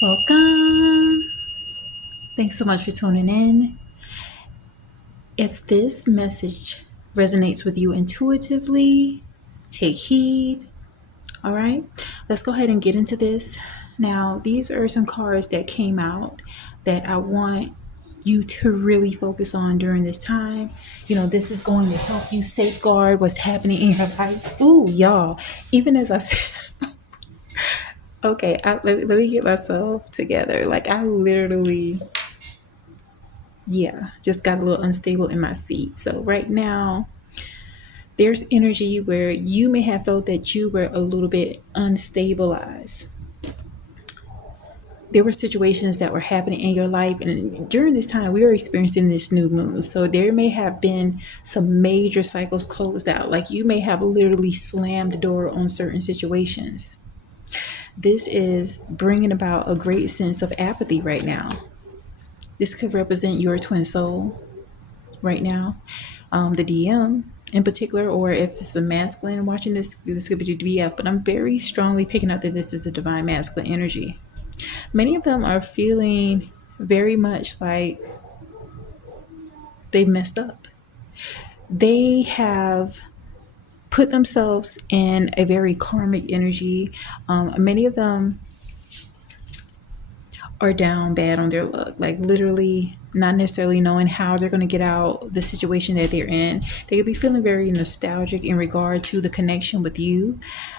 Welcome. Thanks so much for tuning in. If this message resonates with you intuitively, take heed. All right, let's go ahead and get into this. Now, these are some cards that came out that I want you to really focus on during this time. This is going to help you safeguard what's happening in your life. Ooh, y'all, even as I said, okay, let me get myself together. Like, I literally just got a little unstable in my seat. So right now, there's energy where you may have felt that you were a little bit unstabilized. There were situations that were happening in your life, and during this time, we are experiencing this new moon. So there may have been some major cycles closed out. Like you may have literally slammed the door on certain situations. This is bringing about a great sense of apathy right now. This could represent your twin soul right now, the DM in particular, or if it's a masculine watching this could be the DBF, but I'm very strongly picking up that this is the divine masculine energy. Many of them are feeling very much like they've messed up. They have put themselves in a very karmic energy. Many of them are down bad on their luck, like literally not necessarily knowing how they're going to get out the situation that they're in. They could be feeling very nostalgic in regard to the connection with you,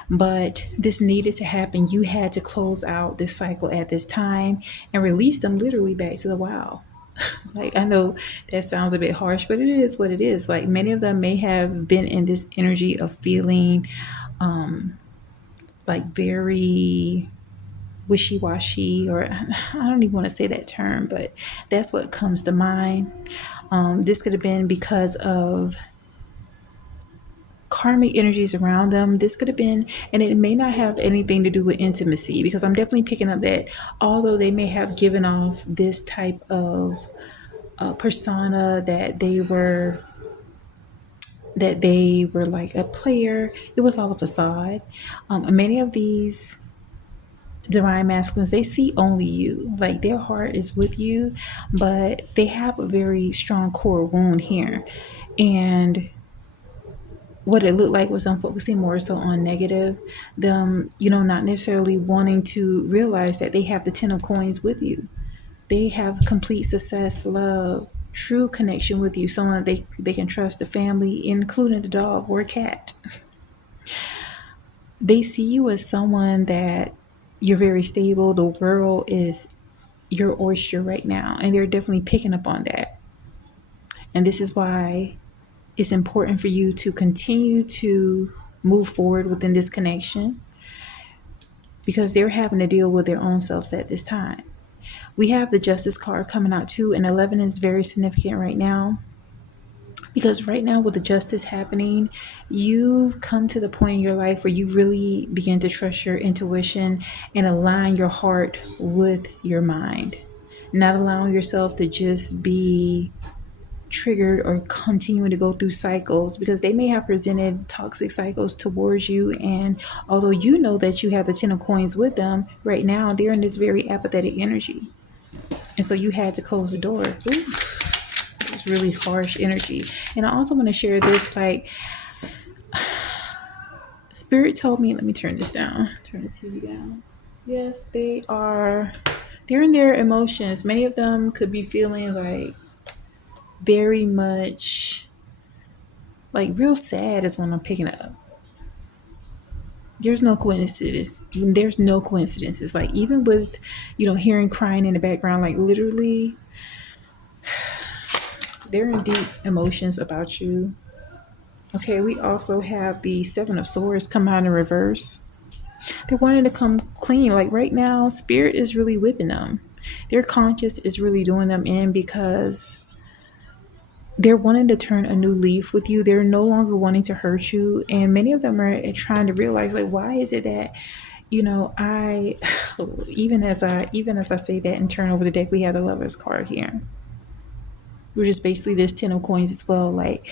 but this needed to happen. You had to close out this cycle at this time and release them literally back to the wild. Like, I know that sounds a bit harsh, but it is what it is. Like, many of them may have been in this energy of feeling like very wishy-washy, or I don't even want to say that term, but that's what comes to mind. This could have been because of karmic energies around them. This could have been, and it may not have anything to do with intimacy, because I'm definitely picking up that although they may have given off this type of persona that they were like a player, it was all a facade. Many of these divine masculines, they see only you, like their heart is with you, but they have a very strong core wound here. And what it looked like was them focusing more so on negative, them not necessarily wanting to realize that they have the 10 of coins with you. They have complete success, love, true connection with you, someone they can trust, the family, including the dog or cat. They see you as someone that you're very stable. The world is your oyster right now, and they're definitely picking up on that. And this is why it's important for you to continue to move forward within this connection, because they're having to deal with their own selves at this time. We have the Justice card coming out too, and 11 is very significant right now. Because right now, with the justice happening, you've come to the point in your life where you really begin to trust your intuition and align your heart with your mind, not allowing yourself to just be triggered or continuing to go through cycles, because they may have presented toxic cycles towards you. And although you know that you have the 10 of coins with them, right now they're in this very apathetic energy. And so you had to close the door. Ooh, it's really harsh energy. And I also want to share this, like, Spirit told me, let me turn this down, turn the TV down. Yes, they're in their emotions. Many of them could be feeling like very much like real sad is what I'm picking up. There's no coincidence. There's no coincidences. Like, even with, hearing crying in the background, like literally they're in deep emotions about you. Okay, we also have the 7 of Swords come out in reverse. They're wanting to come clean. Like right now, Spirit is really whipping them. Their conscience is really doing them in, because they're wanting to turn a new leaf with you. They're no longer wanting to hurt you. And many of them are trying to realize, like, why is it that, I even as I say that and turn over the deck, we have the Lovers card here, which is basically this 10 of coins as well. Like,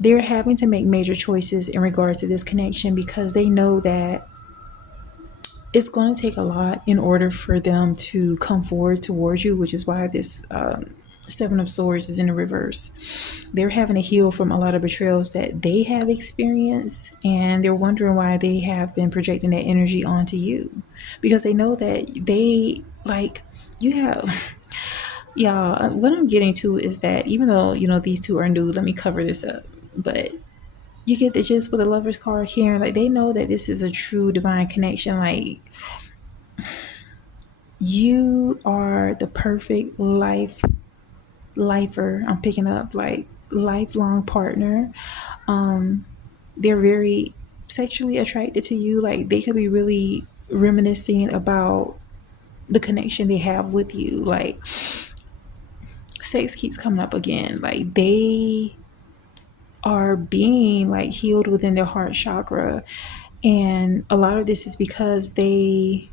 they're having to make major choices in regard to this connection, because they know that it's going to take a lot in order for them to come forward towards you, which is why this Seven of Swords is in the reverse. They're having to heal from a lot of betrayals that they have experienced, and they're wondering why they have been projecting that energy onto you, because they know that they like you have. Yeah, what I'm getting to is that even though these two are new, let me cover this up. But you get the gist with the Lovers card here. Like, they know that this is a true divine connection. Like, you are the perfect lifer. I'm picking up like lifelong partner. They're very sexually attracted to you. Like, they could be really reminiscing about the connection they have with you. Like, sex keeps coming up again. Like, they are being like healed within their heart chakra, and a lot of this is because they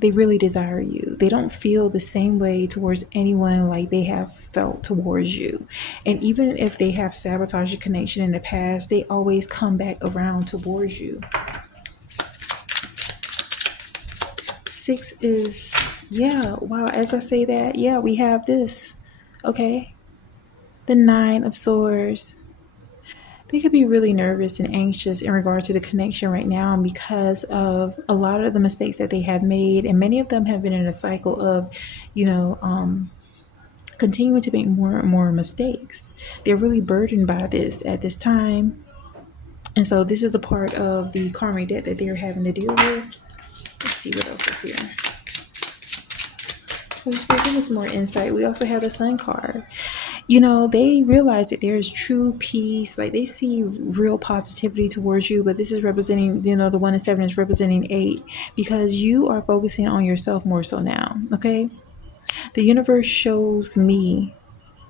really desire you. They don't feel the same way towards anyone like they have felt towards you. And even if they have sabotaged your connection in the past, they always come back around towards you. Six is, yeah, wow, as I say that, yeah, we have this. Okay. The Nine of Swords. They could be really nervous and anxious in regard to the connection right now because of a lot of the mistakes that they have made. And many of them have been in a cycle of, you know, continuing to make more and more mistakes. They're really burdened by this at this time. And so this is a part of the karmic debt that they're having to deal with. Let's see what else is here. Holy Spirit, give us more insight. We also have the Sun card. They realize that there is true peace. Like, they see real positivity towards you, but this is representing, the 1 and 7 is representing 8, because you are focusing on yourself more so now. Okay. The universe shows me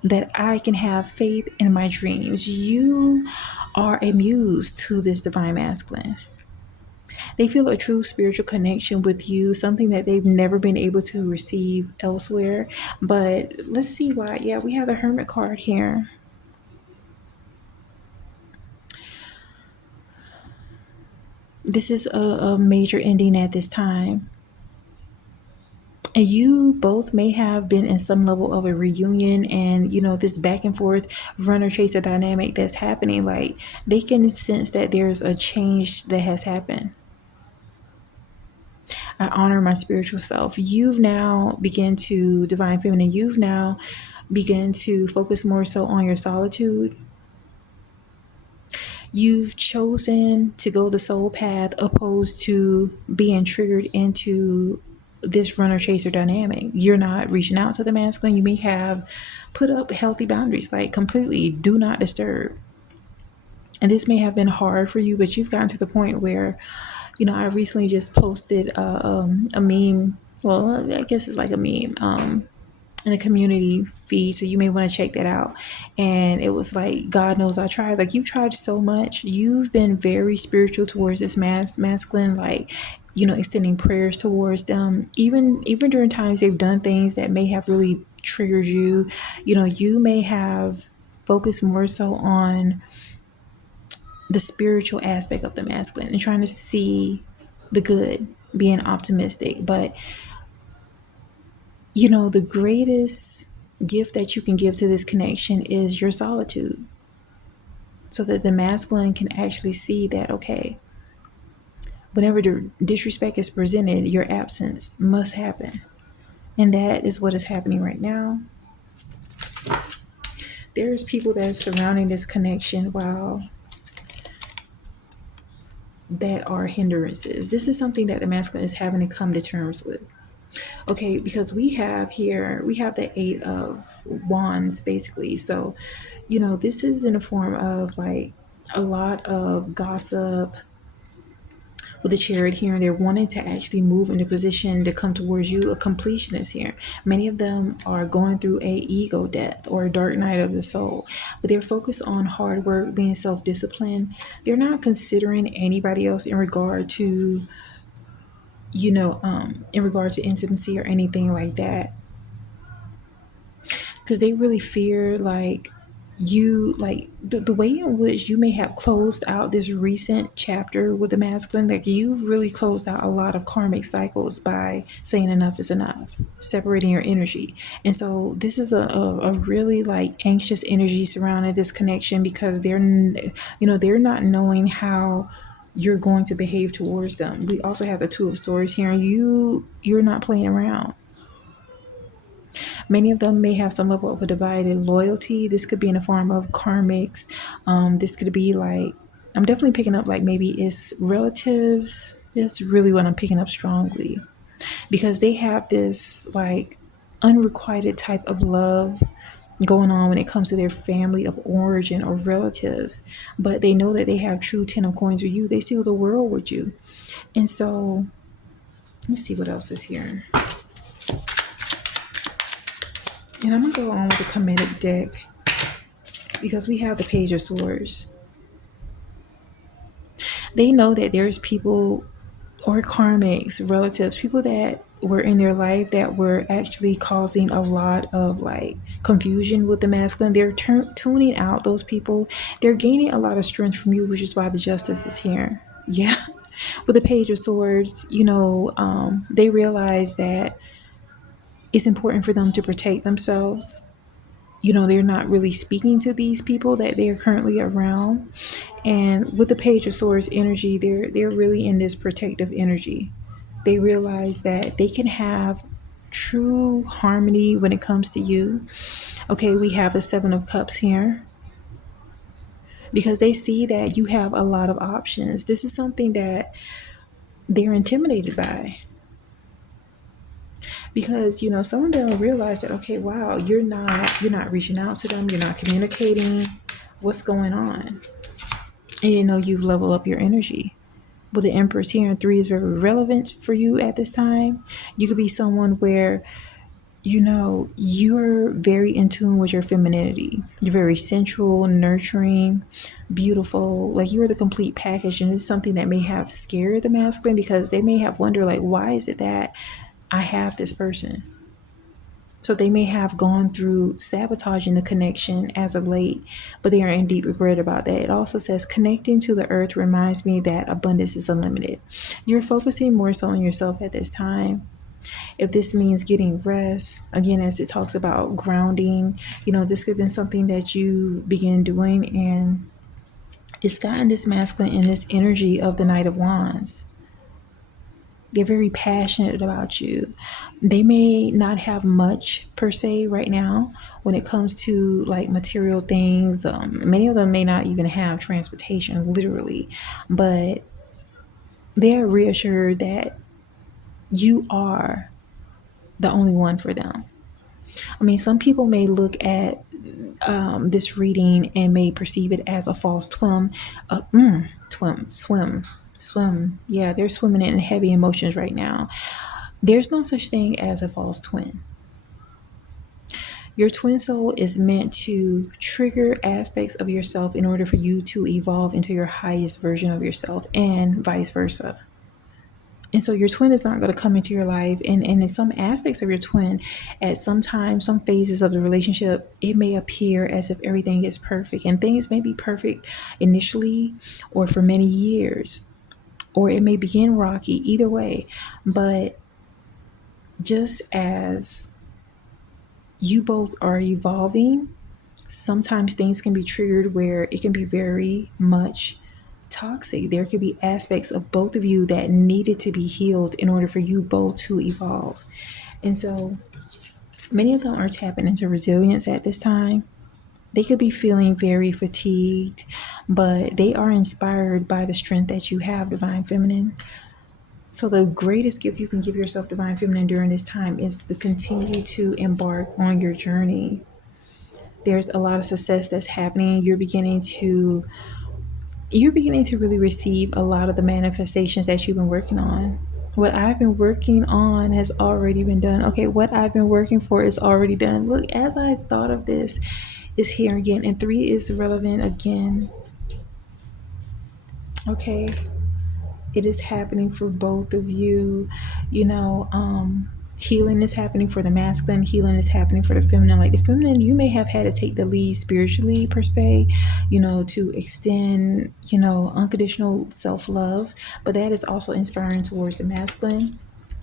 that I can have faith in my dreams. You are a muse to this divine masculine. They feel a true spiritual connection with you, something that they've never been able to receive elsewhere. But let's see why. Yeah, we have the Hermit card here. This is a major ending at this time. And you both may have been in some level of a reunion, and this back and forth runner chaser dynamic that's happening. Like, they can sense that there's a change that has happened. I honor my spiritual self. You've now begun to, divine feminine, you've now begun to focus more so on your solitude. You've chosen to go the soul path opposed to being triggered into this runner chaser dynamic. You're not reaching out to the masculine. You may have put up healthy boundaries, like completely do not disturb. And this may have been hard for you, but you've gotten to the point where, I recently just posted a meme. Well, I guess it's like a meme. In the community feed, so you may want to check that out. And it was like, God knows I tried. Like, you've tried so much. You've been very spiritual towards this masculine, like, extending prayers towards them, even during times they've done things that may have really triggered you. You may have focused more so on the spiritual aspect of the masculine and trying to see the good, being optimistic. But the greatest gift that you can give to this connection is your solitude, so that the masculine can actually see that, okay, whenever the disrespect is presented, your absence must happen. And that is what is happening right now. There's people that are surrounding this connection, wow, that are hindrances. This is something that the masculine is having to come to terms with. Okay, because we have the 8 of Wands, basically. So, this is in the form of like a lot of gossip with the Chariot here, and they're wanting to actually move into position to come towards you. A completionist here. Many of them are going through a ego death or a dark night of the soul, but they're focused on hard work, being self-disciplined. They're not considering anybody else in regard to in regard to intimacy or anything like that, because they really fear, like, you like the way in which you may have closed out this recent chapter with the masculine, like you've really closed out a lot of karmic cycles by saying enough is enough, separating your energy. And so this is a really like anxious energy surrounding this connection, because they're not knowing how you're going to behave towards them. We also have the two of swords here, and you're not playing around. Many of them may have some level of a divided loyalty. This could be in the form of karmics. This could be like, I'm definitely picking up like maybe it's relatives. That's really what I'm picking up strongly, because they have this like unrequited type of love going on when it comes to their family of origin or relatives. But they know that they have true 10 of coins with you. They seal the world with you. And so let's see what else is here. And I'm going to go on with the comedic deck, because we have the Page of Swords. They know that there's people or karmics, relatives, people that were in their life that were actually causing a lot of like confusion with the masculine. They're tuning out those people. They're gaining a lot of strength from you, which is why the justice is here. Yeah. With the Page of Swords, they realize that it's important for them to protect themselves. They're not really speaking to these people that they are currently around. And with the Page of Swords energy, they're really in this protective energy. They realize that they can have true harmony when it comes to you. Okay, we have the Seven of Cups here, because they see that you have a lot of options. This is something that they're intimidated by, because some of them realize that, okay, wow, you're not reaching out to them, you're not communicating. What's going on? And you've leveled up your energy. With the Empress here, and 3 is very relevant for you at this time. You could be someone where you're very in tune with your femininity. You're very sensual, nurturing, beautiful. Like you're the complete package. And it's something that may have scared the masculine, because they may have wondered, like, why is it that I have this person? So they may have gone through sabotaging the connection as of late, but they are in deep regret about that. It also says, connecting to the earth reminds me that abundance is unlimited. You're focusing more so on yourself at this time. If this means getting rest, again, as it talks about grounding, this could have been something that you begin doing, and it's gotten this masculine in this energy of the Knight of Wands. They're very passionate about you. They may not have much per se right now when it comes to like material things. Many of them may not even have transportation, literally, but they're reassured that you are the only one for them. I mean, some people may look at this reading and may perceive it as a false twin. Swim. Yeah, they're swimming in heavy emotions right now. There's no such thing as a false twin. Your twin soul is meant to trigger aspects of yourself in order for you to evolve into your highest version of yourself, and vice versa. And so your twin is not going to come into your life. And in some aspects of your twin, at some time, some phases of the relationship, it may appear as if everything is perfect. And things may be perfect initially or for many years. Or it may begin rocky, either way. But just as you both are evolving, sometimes things can be triggered where it can be very much toxic. There could be aspects of both of you that needed to be healed in order for you both to evolve. And so many of them are tapping into resilience at this time. They could be feeling very fatigued, but they are inspired by the strength that you have, Divine Feminine. So the greatest gift you can give yourself, Divine Feminine, during this time is to continue to embark on your journey. There's a lot of success that's happening. You're beginning to really receive a lot of the manifestations that you've been working on. What I've been working on has already been done. Okay, what I've been working for is already done. Look, as I thought of this, is here again, and 3 is relevant again. Okay, it is happening for both of you. Healing is happening for the masculine, healing is happening for the feminine. Like the feminine, you may have had to take the lead spiritually per se, to extend, unconditional self-love, but that is also inspiring towards the masculine.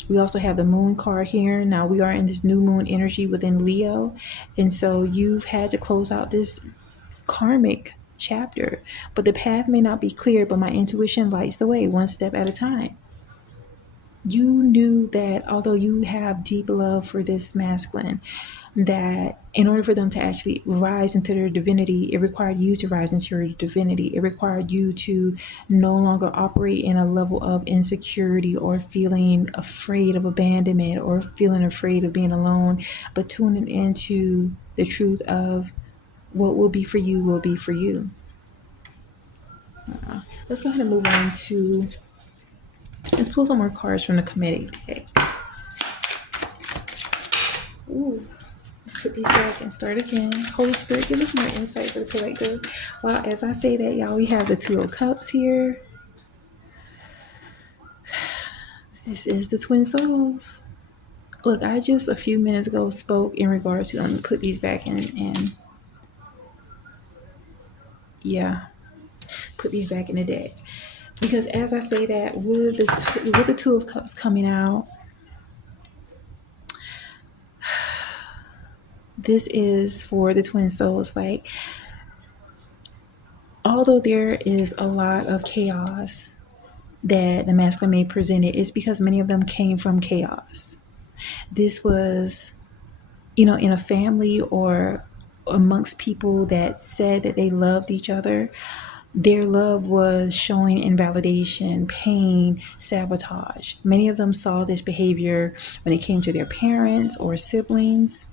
We also have the moon card here. Now we are in this new moon energy within Leo, and so you've had to close out this karmic chapter, but the path may not be clear, but my intuition lights the way one step at a time. You knew that although you have deep love for this masculine, that in order for them to actually rise into their divinity, it required you to rise into your divinity. It required you to no longer operate in a level of insecurity or feeling afraid of abandonment or feeling afraid of being alone, but tuning into the truth of what will be for you will be for you. Let's go ahead and move on to, let's pull some more cards from the comedic deck. Ooh. Let's put these back and start again. Holy Spirit, give us more insight for the collective. Well, as I say that, y'all, we have the Two of Cups here. This is the Twin Souls. Look, I just a few minutes ago spoke in regards to, let me put these back in and yeah, put these back in the deck. Because as I say that, with the Two of Cups coming out, this is for the Twin Souls. Like, although there is a lot of chaos that the masculine may present, it's because many of them came from chaos. This was, in a family or amongst people that said that they loved each other. Their love was showing invalidation, pain, sabotage. Many of them saw this behavior when it came to their parents or siblings.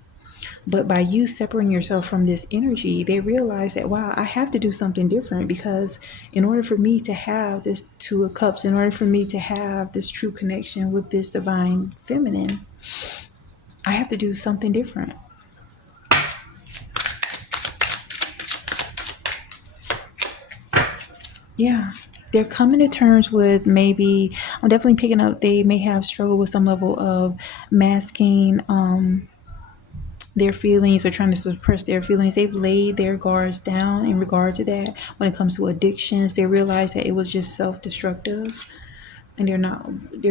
But by you separating yourself from this energy, they realize that, wow, I have to do something different, because in order for me to have this Two of Cups, in order for me to have this true connection with this divine feminine, I have to do something different. Yeah. They're coming to terms with, maybe, I'm definitely picking up, they may have struggled with some level of masking their feelings or trying to suppress their feelings. They've laid their guards down in regard to that. When it comes to addictions, they realize that it was just self-destructive, and they're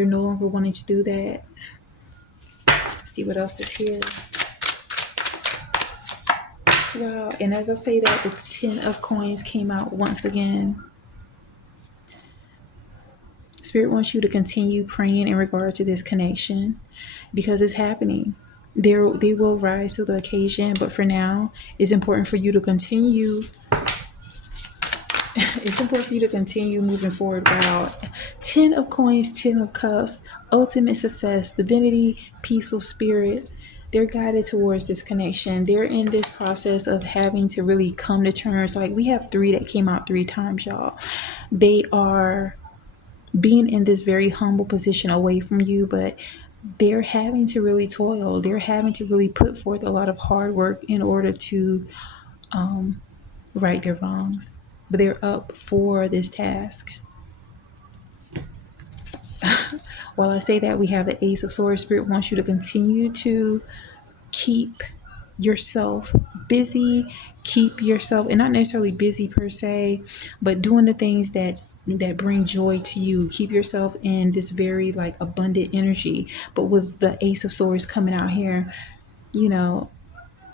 no longer wanting to do that. Let's see what else is here. Wow. And as I say that, the 10 of Coins came out once again. Spirit wants you to continue praying in regard to this connection, because it's happening. They will rise to the occasion, but for now, it's important for you to continue. It's important for you to continue moving forward. Wow. 10 of Coins, 10 of Cups, ultimate success, divinity, peaceful spirit. They're guided towards this connection. They're in this process of having to really come to terms. Like, we have 3 that came out 3 times, y'all. They are being in this very humble position away from you, but they're having to really toil. They're having to really put forth a lot of hard work in order to right their wrongs. But they're up for this task. While I say that, we have the Ace of Swords. Spirit wants you to continue to keep yourself busy, keep yourself, and not necessarily busy per se, but doing the things that bring joy to you. Keep yourself in this very like abundant energy. But with the Ace of Swords coming out here,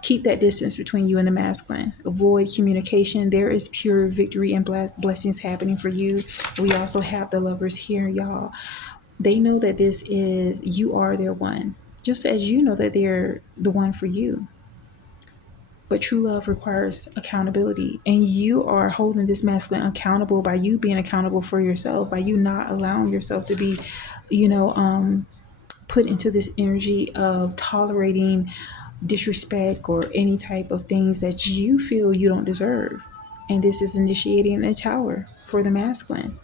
keep that distance between you and the masculine. Avoid communication. There is pure victory and blessings happening for you. We also have the Lovers here, y'all. They know that you are their one, just as you know that they're the one for you. But true love requires accountability, and you are holding this masculine accountable by you being accountable for yourself, by you not allowing yourself to be, put into this energy of tolerating disrespect or any type of things that you feel you don't deserve. And this is initiating a tower for the masculine.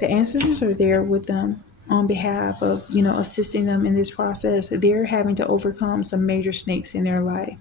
The ancestors are there with them on behalf of, assisting them in this process. They're having to overcome some major snakes in their life.